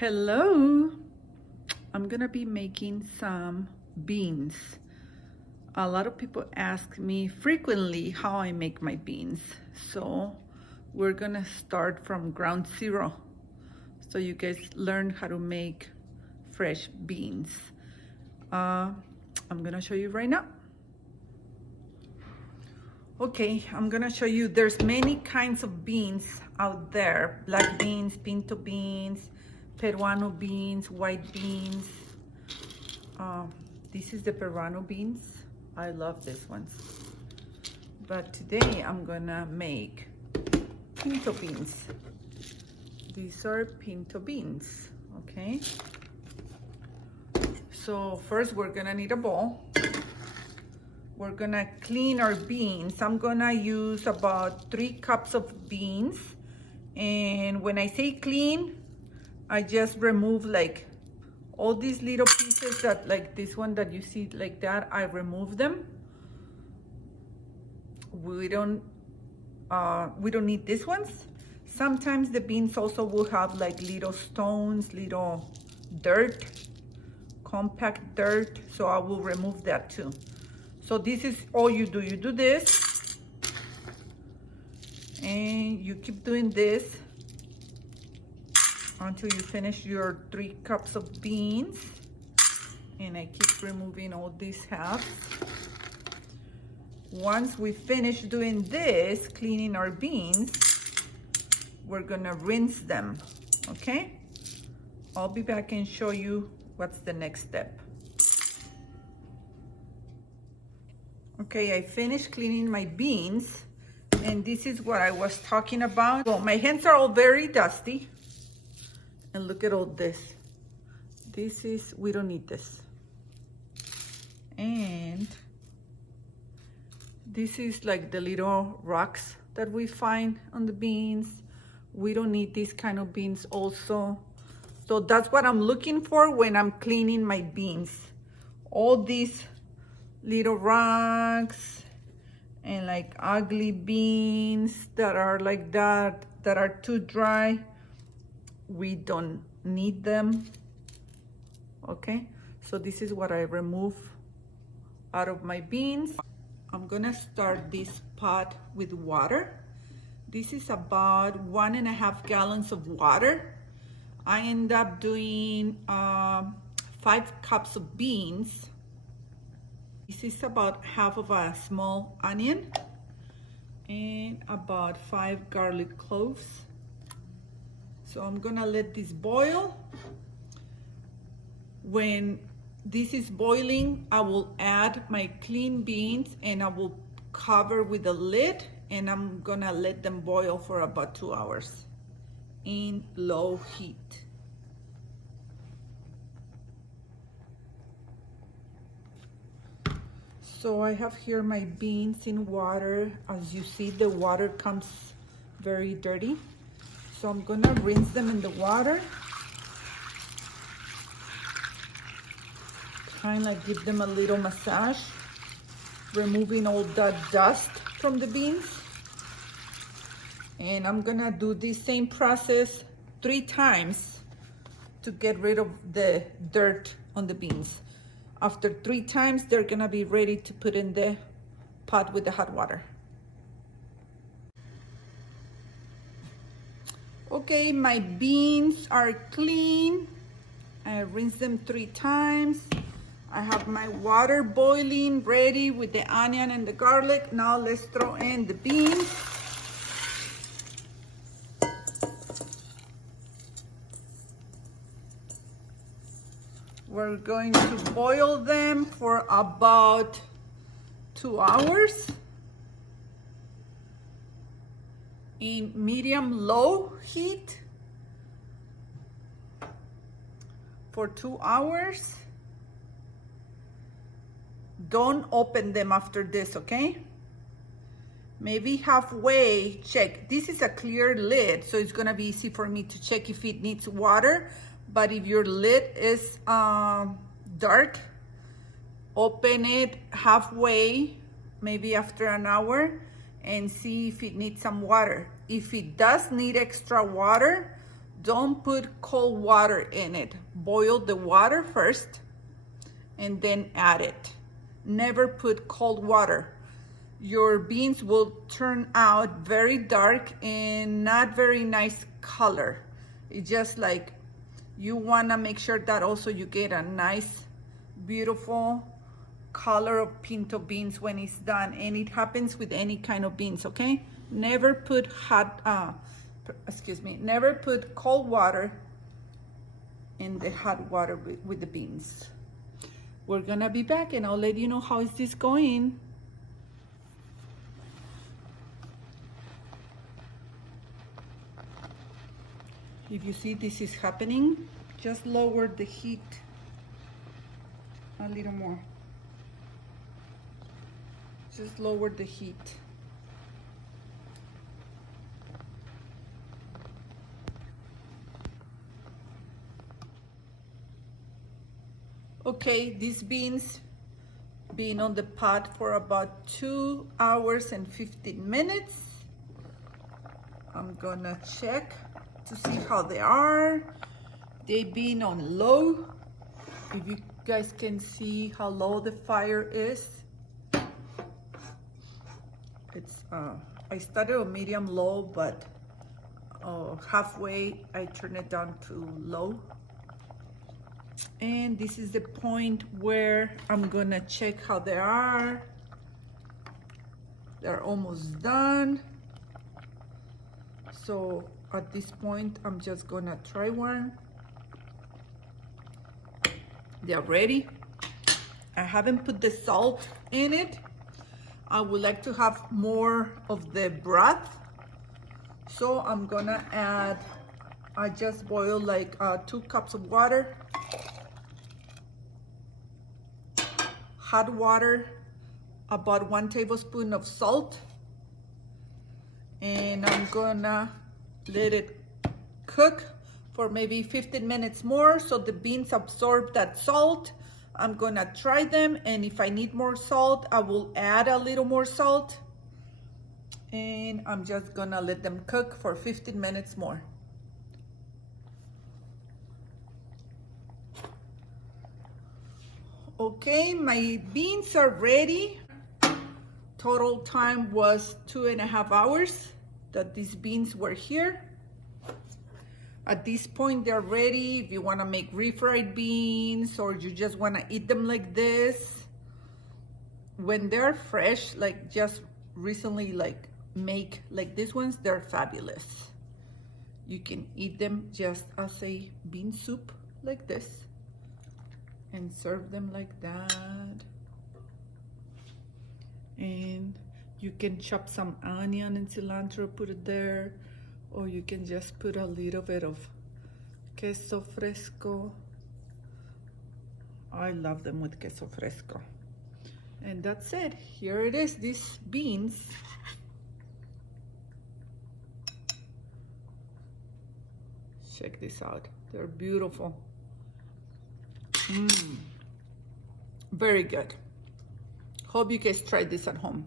Hello, I'm gonna be making some beans. A lot of people ask me frequently how I make my beans. So we're gonna start from ground zero. So you guys learn how to make fresh beans. I'm gonna show you right now. Okay, I'm gonna show you, there's many kinds of beans out there. Black beans, pinto beans, Peruano beans, white beans. This is the Peruano beans. I love this ones. But today I'm gonna make pinto beans. These are pinto beans, okay? So first we're gonna need a bowl. We're gonna clean our beans. I'm gonna use about 3 cups of beans. And when I say clean, I just remove like all these little pieces that, like this one that you see like that, I remove them. We don't need these ones. Sometimes the beans also will have like little stones, little dirt, compact dirt, so I will remove that too. So this is all you do. You do this, and you keep doing this until you finish your 3 cups of beans. And I keep removing all these halves. Once we finish doing this, cleaning our beans, we're gonna rinse them, okay? I'll be back and show you what's the next step. Okay, I finished cleaning my beans, and this is what I was talking about. Well, my hands are all very dusty, and look at all this. We don't need this. And this is like the little rocks that we find on the beans. We don't need these kind of beans also. So that's what I'm looking for when I'm cleaning my beans. All these little rocks and like ugly beans that are like that are too dry, we don't need them. Okay, so this is what I remove out of my beans. I'm gonna start this pot with water. This is about 1.5 gallons of water. I end up doing 5 cups of beans. This is about half of a small onion and about 5 garlic cloves. So I'm gonna let this boil. When this is boiling, I will add my clean beans and I will cover with a lid, and I'm gonna let them boil for about 2 hours in low heat. So I have here my beans in water. As you see, the water comes very dirty. So I'm gonna rinse them in the water. Kind of like give them a little massage, removing all that dust from the beans. And I'm gonna do the same process 3 times to get rid of the dirt on the beans. After 3 times, they're gonna be ready to put in the pot with the hot water. Okay, my beans are clean. I rinse them 3 times. I have my water boiling, ready with the onion and the garlic. Now let's throw in the beans. We're going to boil them for about 2 hours in medium-low heat for 2 hours. Don't open them after this, okay? Maybe halfway, check. This is a clear lid, so it's gonna be easy for me to check if it needs water. But if your lid is dark, open it halfway, maybe after an hour, and see if it needs some water. If it does need extra water, don't put cold water in it. Boil the water first and then add it. Never put cold water. Your beans will turn out very dark and not very nice color. It's just like you wanna make sure that also you get a nice, beautiful color of pinto beans when it's done. And it happens with any kind of beans, okay? Never put never put cold water in the hot water with the beans. We're gonna be back and I'll let you know how is this going. If you see this is happening, just lower the heat a little more. Just lower the heat. Okay, these beans been on the pot for about 2 hours and 15 minutes. I'm gonna check to see how they are. They've been on low. If you guys can see how low the fire is. It's I started on medium low, but halfway I turn it down to low. And this is the point where I'm gonna check how they are. They're almost done. So at this point, I'm just gonna try one. They're ready. I haven't put the salt in it. I would like to have more of the broth. So I'm gonna add, I just boiled like 2 cups of water. Hot water, about 1 tablespoon of salt. And I'm gonna let it cook for maybe 15 minutes more so the beans absorb that salt. I'm gonna try them, and if I need more salt, I will add a little more salt. And I'm just gonna let them cook for 15 minutes more. Okay, my beans are ready. Total time was 2.5 hours that these beans were here. At this point, they're ready. If you wanna make refried beans or you just wanna eat them like this, when they're fresh, like just recently like make like these ones, they're fabulous. You can eat them just as a bean soup like this and serve them like that. And you can chop some onion and cilantro, put it there, or you can just put a little bit of queso fresco. I love them with queso fresco. And that's it. Here it is, these beans. Check this out. They're beautiful. Very good. Hope you guys try this at home.